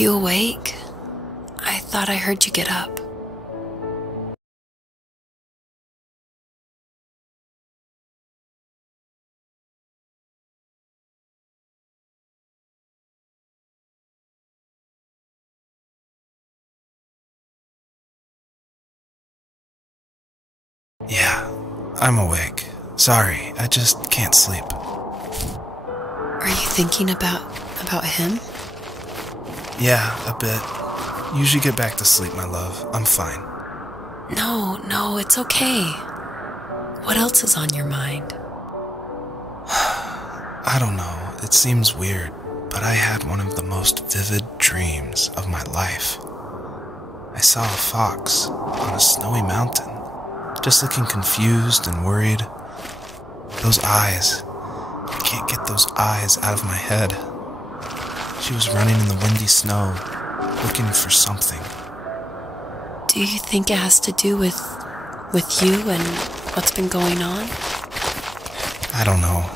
you awake? I thought I heard you get up. Yeah, I'm awake. Sorry, I just can't sleep. Are you thinking about him? Yeah, a bit. You should get back to sleep, my love. I'm fine. No, it's okay. What else is on your mind? I don't know, it seems weird, but I had one of the most vivid dreams of my life. I saw a fox on a snowy mountain, just looking confused and worried. Those eyes, I can't get those eyes out of my head. She was running in the windy snow, looking for something. Do you think it has to do with you and what's been going on? I don't know.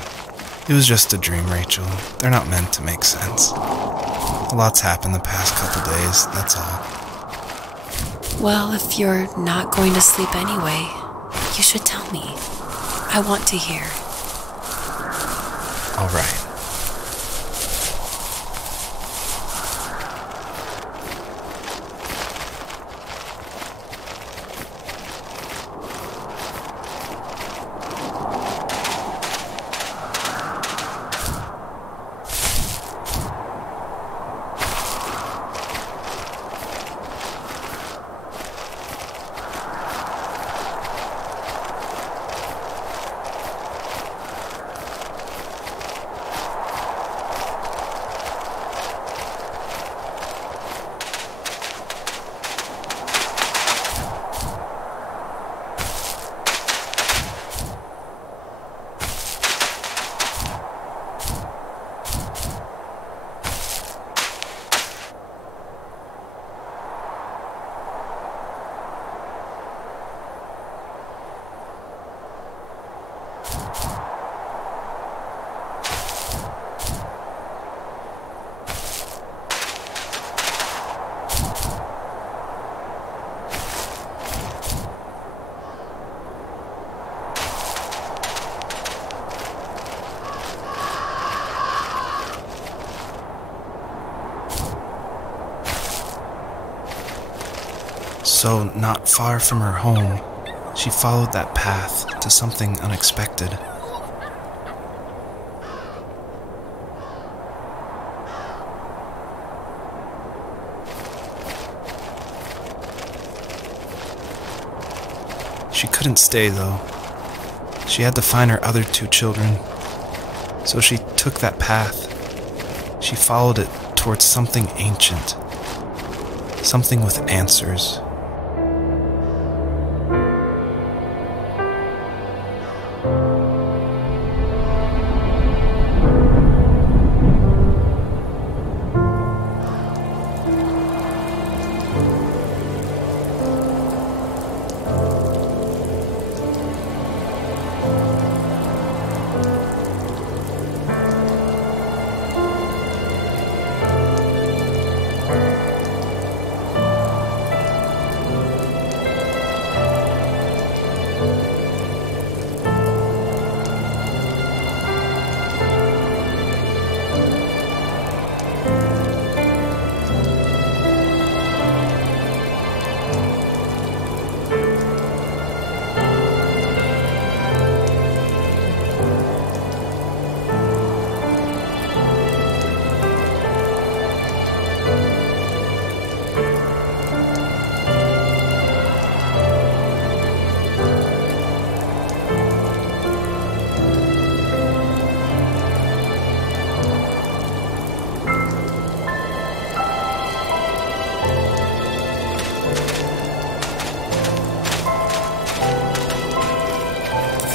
It was just a dream, Rachel. They're not meant to make sense. A lot's happened the past couple days, that's all. Well, if you're not going to sleep anyway, you should tell me. I want to hear. All right. So, not far from her home, she followed that path to something unexpected. She couldn't stay, though. She had to find her other two children. So she took that path. She followed it towards something ancient. Something with answers.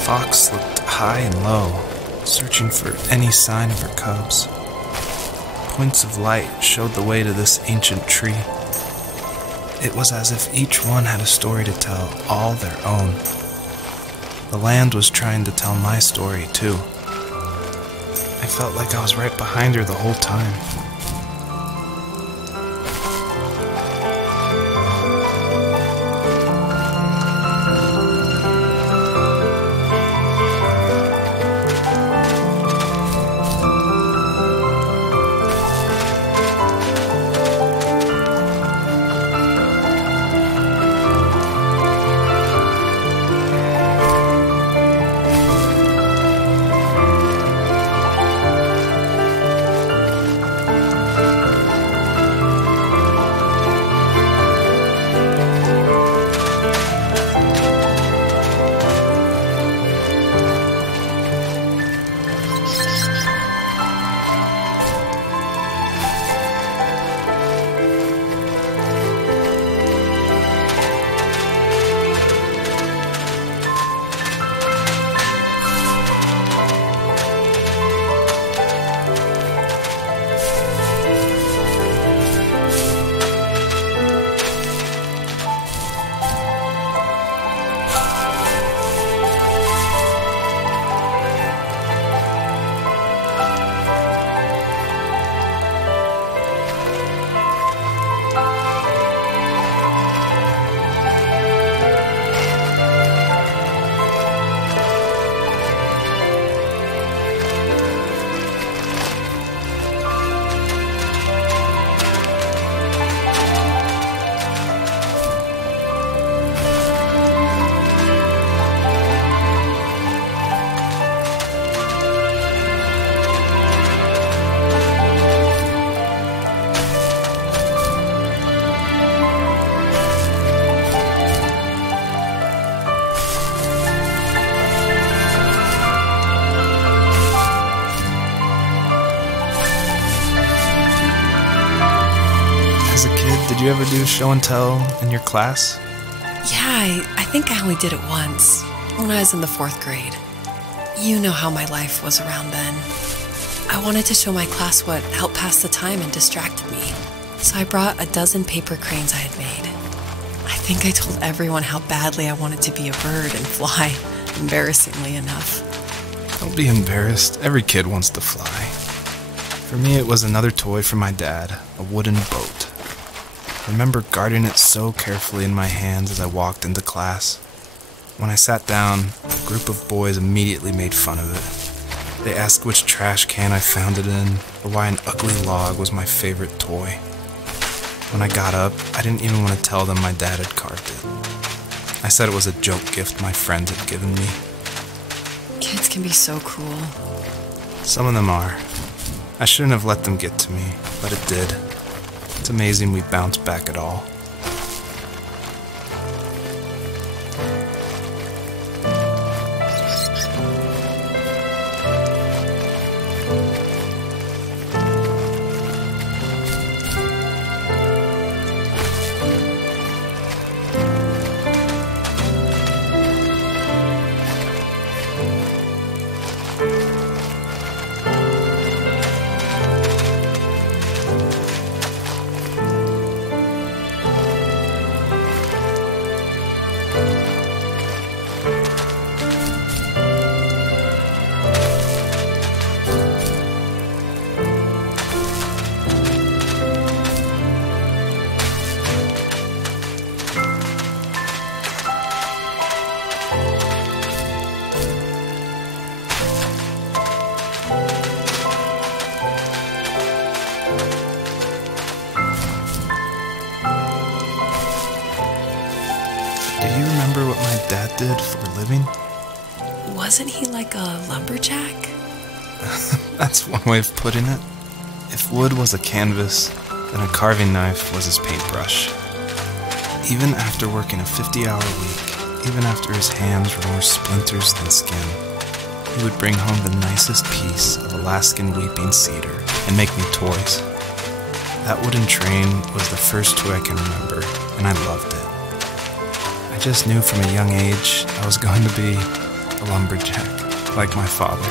Fox looked high and low, searching for any sign of her cubs. Points of light showed the way to this ancient tree. It was as if each one had a story to tell, all their own. The land was trying to tell my story, too. I felt like I was right behind her the whole time. Did you ever do show and tell in your class? Yeah, I think I only did it once, when I was in the 4th grade. You know how my life was around then. I wanted to show my class what helped pass the time and distracted me. So I brought a dozen paper cranes I had made. I think I told everyone how badly I wanted to be a bird and fly, embarrassingly enough. Don't be embarrassed. Every kid wants to fly. For me, it was another toy from my dad, a wooden boat. I remember guarding it so carefully in my hands as I walked into class. When I sat down, a group of boys immediately made fun of it. They asked which trash can I found it in, or why an ugly log was my favorite toy. When I got up, I didn't even want to tell them my dad had carved it. I said it was a joke gift my friend had given me. Kids can be so cruel. Some of them are. I shouldn't have let them get to me, but it did. It's amazing we bounced back at all. Do you remember what my dad did for a living? Wasn't he like a lumberjack? That's one way of putting it. If wood was a canvas, then a carving knife was his paintbrush. Even after working a 50-hour week, even after his hands were more splinters than skin, he would bring home the nicest piece of Alaskan weeping cedar and make me toys. That wooden train was the first toy I can remember, and I loved it. I just knew from a young age I was going to be a lumberjack, like my father.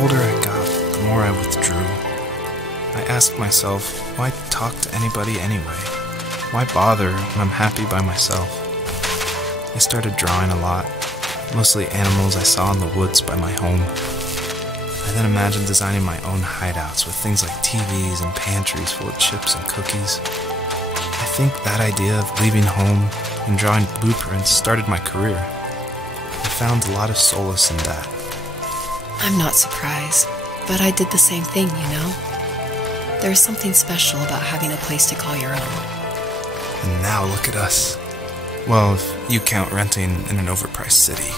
older I got, the more I withdrew. I asked myself, why talk to anybody anyway? Why bother when I'm happy by myself? I started drawing a lot, mostly animals I saw in the woods by my home. I then imagined designing my own hideouts with things like TVs and pantries full of chips and cookies. I think that idea of leaving home and drawing blueprints started my career. I found a lot of solace in that. I'm not surprised, but I did the same thing, you know? There's something special about having a place to call your own. And now look at us. Well, if you count renting in an overpriced city.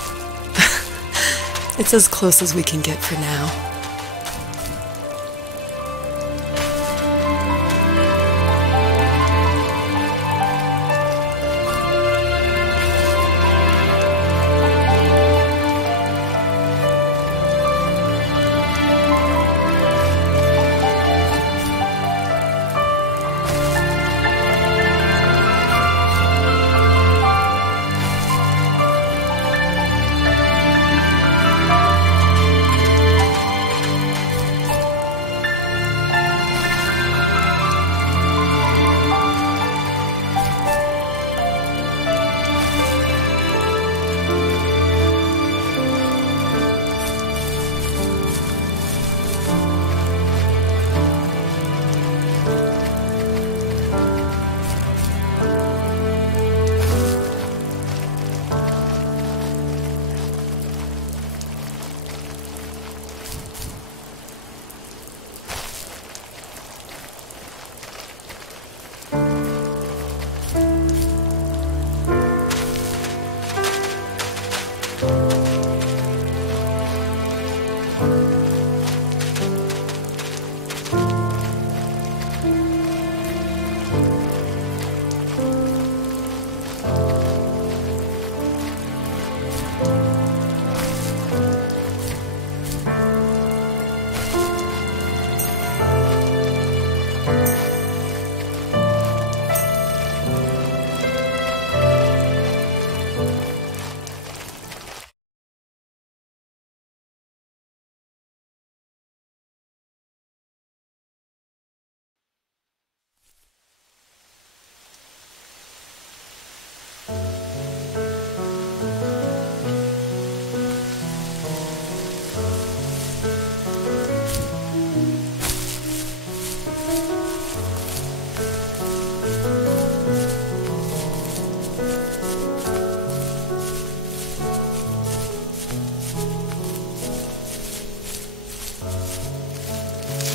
It's as close as we can get for now.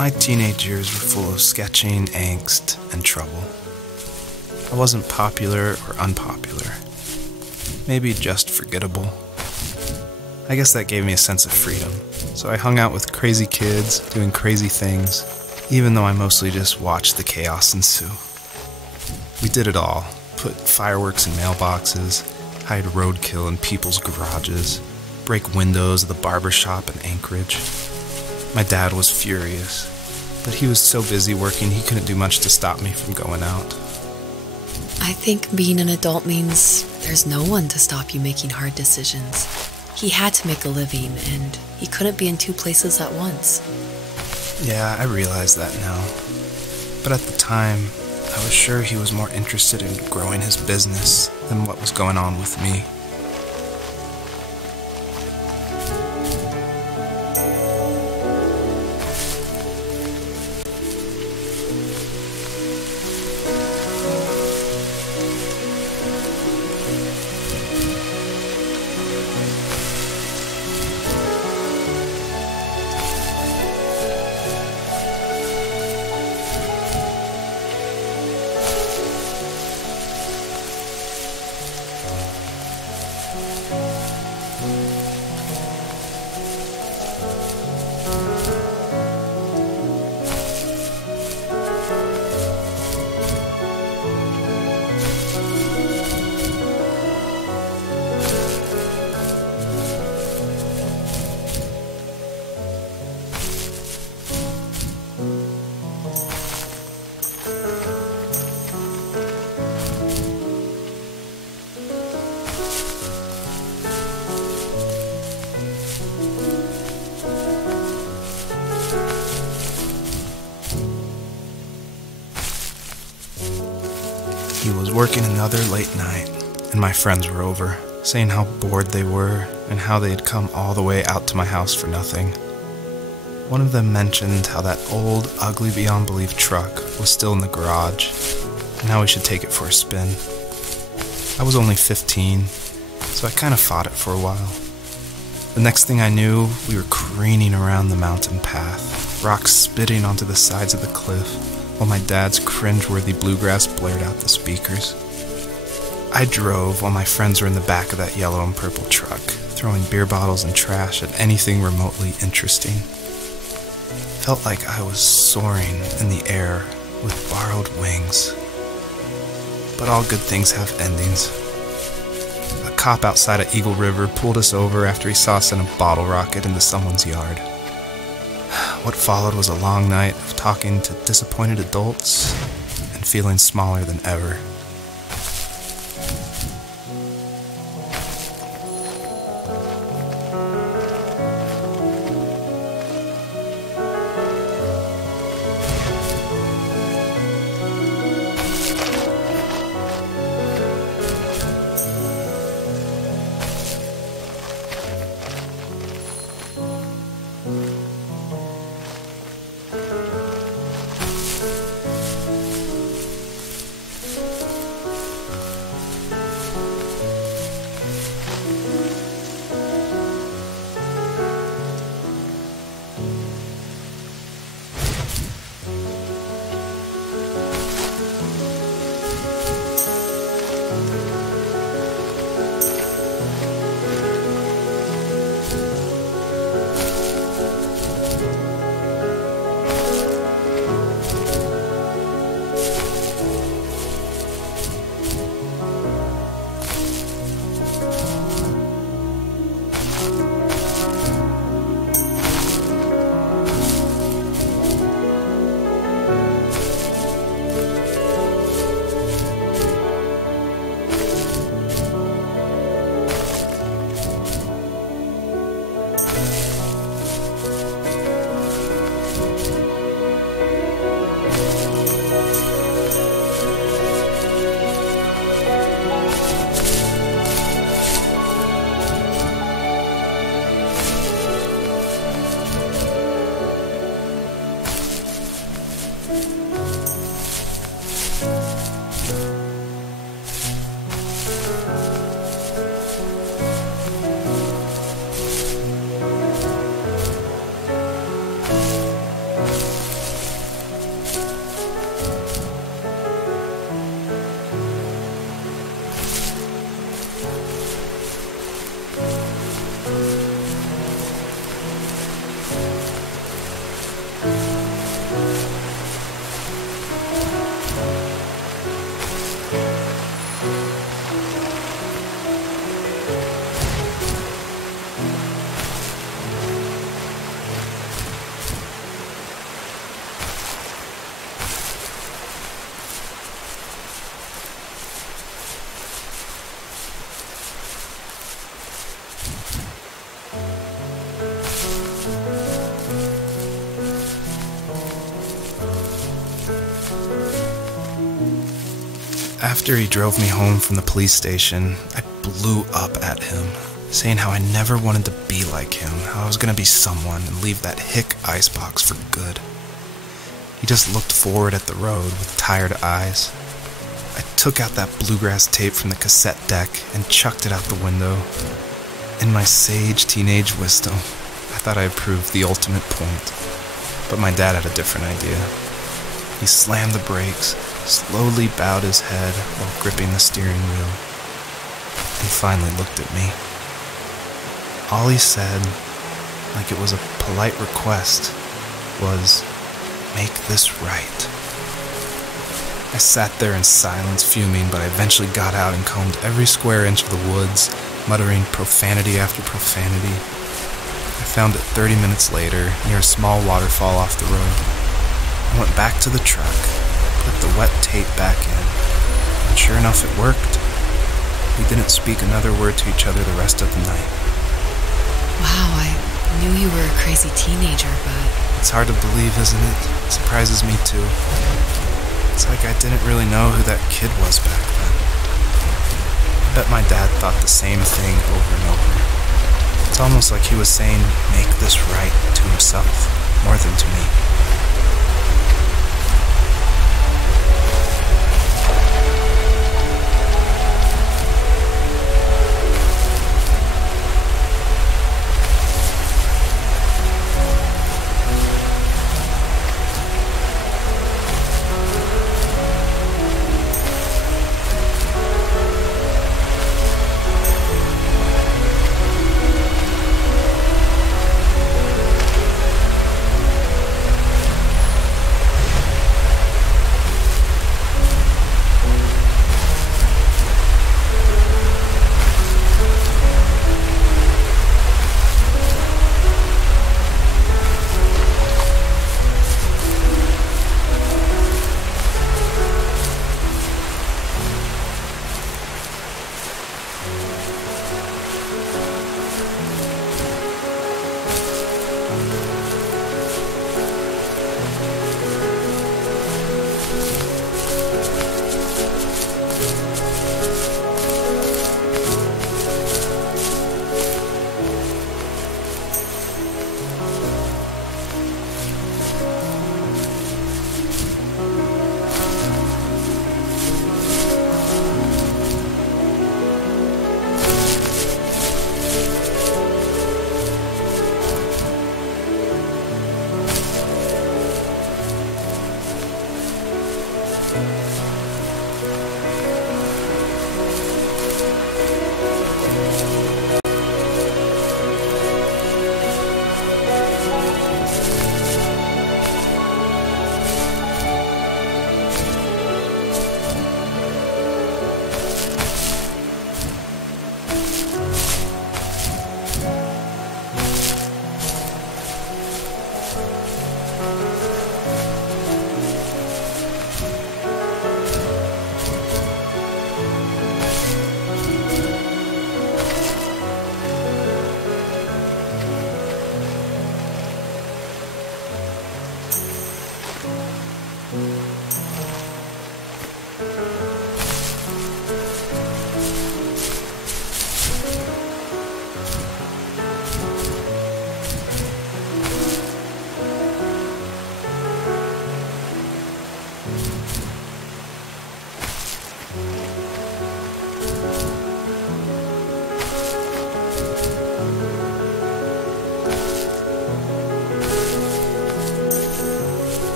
My teenage years were full of sketching, angst, and trouble. I wasn't popular or unpopular. Maybe just forgettable. I guess that gave me a sense of freedom, so I hung out with crazy kids, doing crazy things, even though I mostly just watched the chaos ensue. We did it all. Put fireworks in mailboxes, hide roadkill in people's garages, break windows of the barber shop in Anchorage. My dad was furious, but he was so busy working he couldn't do much to stop me from going out. I think being an adult means there's no one to stop you making hard decisions. He had to make a living, and he couldn't be in two places at once. Yeah, I realize that now. But at the time, I was sure he was more interested in growing his business than what was going on with me. He was working another late night, and my friends were over, saying how bored they were and how they had come all the way out to my house for nothing. One of them mentioned how that old, ugly beyond belief truck was still in the garage, and how we should take it for a spin. I was only 15, so I kind of fought it for a while. The next thing I knew, we were careening around the mountain path, rocks spitting onto the sides of the cliff, while my dad's cringeworthy bluegrass blared out the speakers. I drove while my friends were in the back of that yellow and purple truck, throwing beer bottles and trash at anything remotely interesting. Felt like I was soaring in the air with borrowed wings. But all good things have endings. A cop outside of Eagle River pulled us over after he saw us send a bottle rocket into someone's yard. What followed was a long night of talking to disappointed adults and feeling smaller than ever. After he drove me home from the police station, I blew up at him, saying how I never wanted to be like him, how I was going to be someone and leave that hick icebox for good. He just looked forward at the road with tired eyes. I took out that bluegrass tape from the cassette deck and chucked it out the window. In my sage teenage wisdom, I thought I had proved the ultimate point, but my dad had a different idea. He slammed the brakes, slowly bowed his head while gripping the steering wheel, and finally looked at me. All he said, like it was a polite request, was, "Make this right." I sat there in silence, fuming, but I eventually got out and combed every square inch of the woods, muttering profanity after profanity. I found it 30 minutes later, near a small waterfall off the road. I went back to the truck, put the wet tape back in, and sure enough it worked. We didn't speak another word to each other the rest of the night. Wow, I knew you were a crazy teenager, but... It's hard to believe, isn't it? It surprises me too. It's like I didn't really know who that kid was back then. I bet my dad thought the same thing over and over. It's almost like he was saying, make this right to himself, more than to me.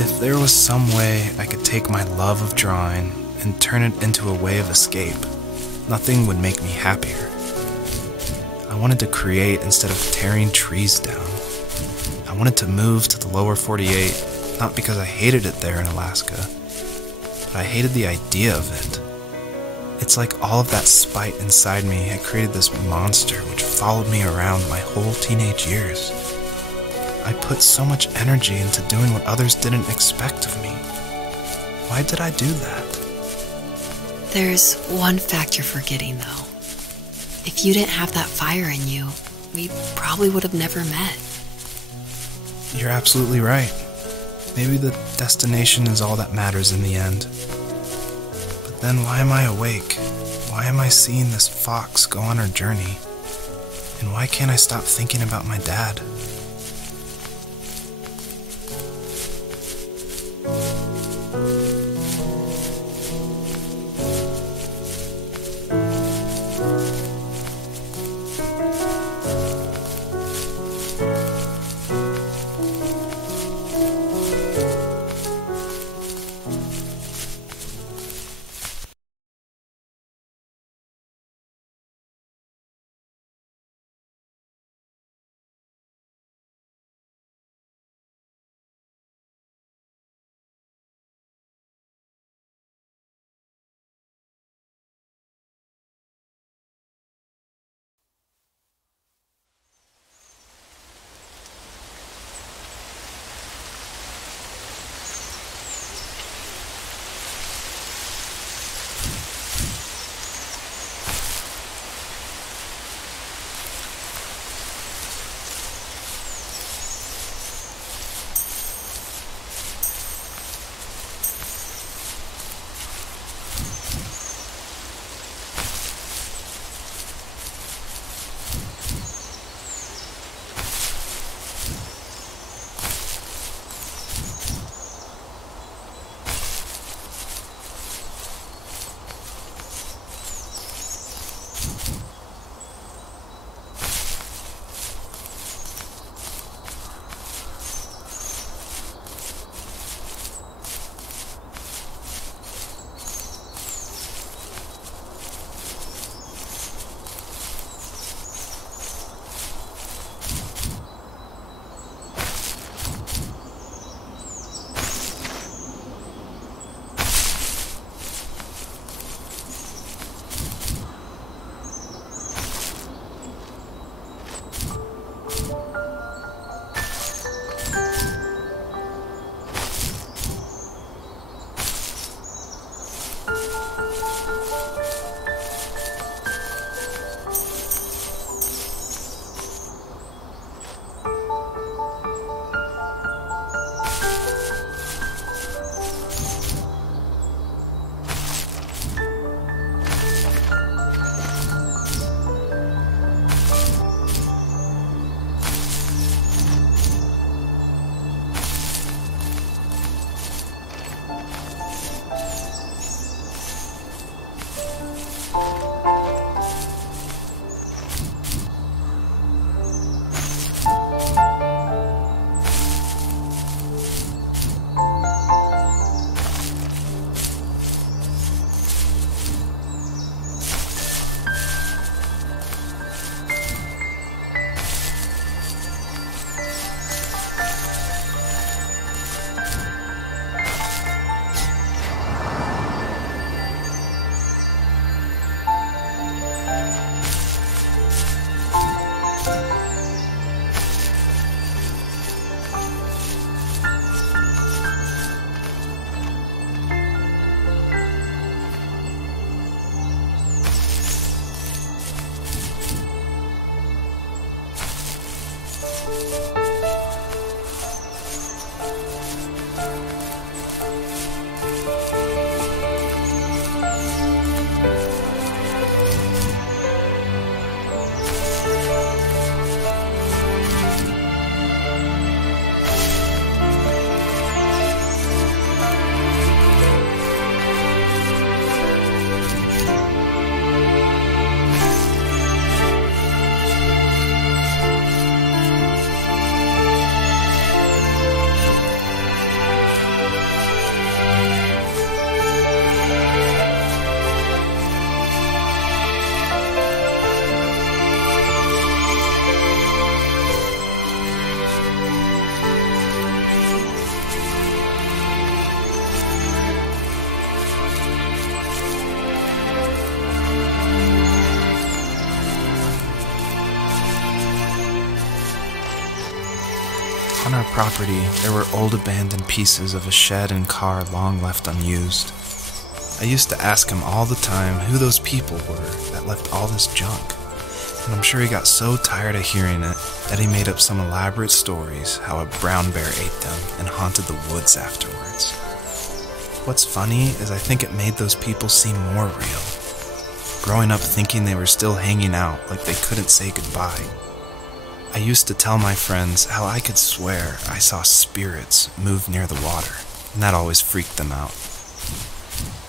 If there was some way I could take my love of drawing and turn it into a way of escape, nothing would make me happier. I wanted to create instead of tearing trees down. I wanted to move to the lower 48, not because I hated it there in Alaska, but I hated the idea of it. It's like all of that spite inside me had created this monster which followed me around my whole teenage years. I put so much energy into doing what others didn't expect of me. Why did I do that? There's one fact you're forgetting, though. If you didn't have that fire in you, we probably would have never met. You're absolutely right. Maybe the destination is all that matters in the end. But then why am I awake? Why am I seeing this fox go on her journey? And why can't I stop thinking about my dad? our property, there were old abandoned pieces of a shed and car long left unused. I used to ask him all the time who those people were that left all this junk, and I'm sure he got so tired of hearing it that he made up some elaborate stories how a brown bear ate them and haunted the woods afterwards. What's funny is I think it made those people seem more real. Growing up thinking they were still hanging out like they couldn't say goodbye. I used to tell my friends how I could swear I saw spirits move near the water, and that always freaked them out.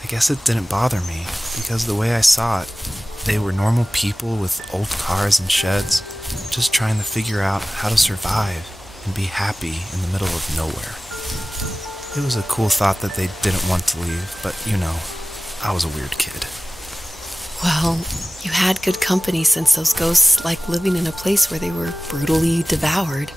I guess it didn't bother me, because the way I saw it, they were normal people with old cars and sheds, just trying to figure out how to survive and be happy in the middle of nowhere. It was a cool thought that they didn't want to leave, but you know, I was a weird kid. Well, you had good company since those ghosts like living in a place where they were brutally devoured.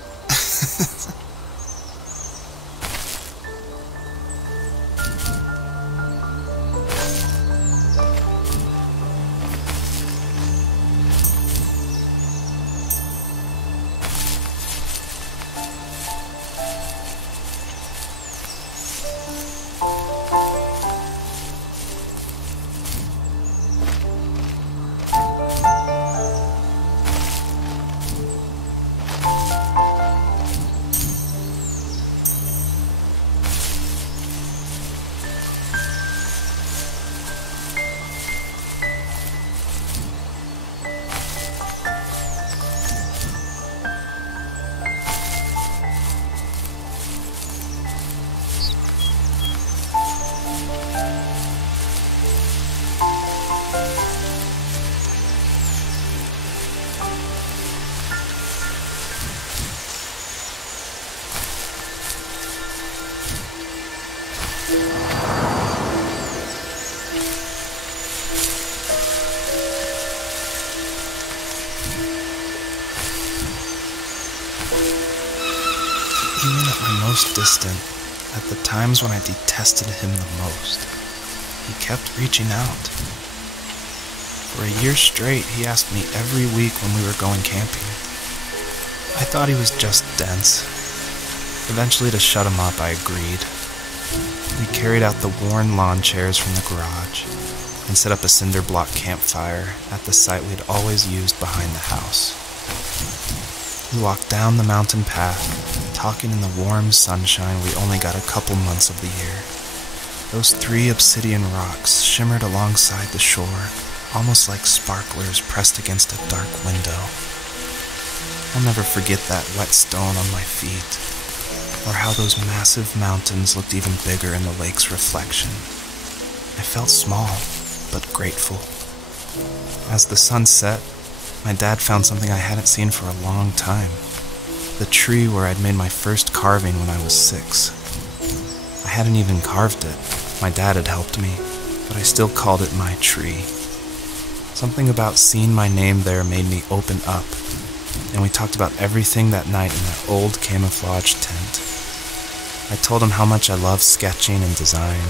Even at my most distant, at the times when I detested him the most, he kept reaching out. For a year straight, he asked me every week when we were going camping. I thought he was just dense. Eventually, to shut him up, I agreed. We carried out the worn lawn chairs from the garage and set up a cinder block campfire at the site we'd always used behind the house. We walked down the mountain path, talking in the warm sunshine we only got a couple months of the year. Those 3 obsidian rocks shimmered alongside the shore, almost like sparklers pressed against a dark window. I'll never forget that wet stone on my feet, or how those massive mountains looked even bigger in the lake's reflection. I felt small, but grateful. As the sun set, my dad found something I hadn't seen for a long time. The tree where I'd made my first carving when I was 6. I hadn't even carved it. My dad had helped me, but I still called it my tree. Something about seeing my name there made me open up, and we talked about everything that night in that old camouflage tent. I told him how much I love sketching and design,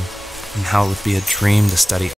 and how it would be a dream to study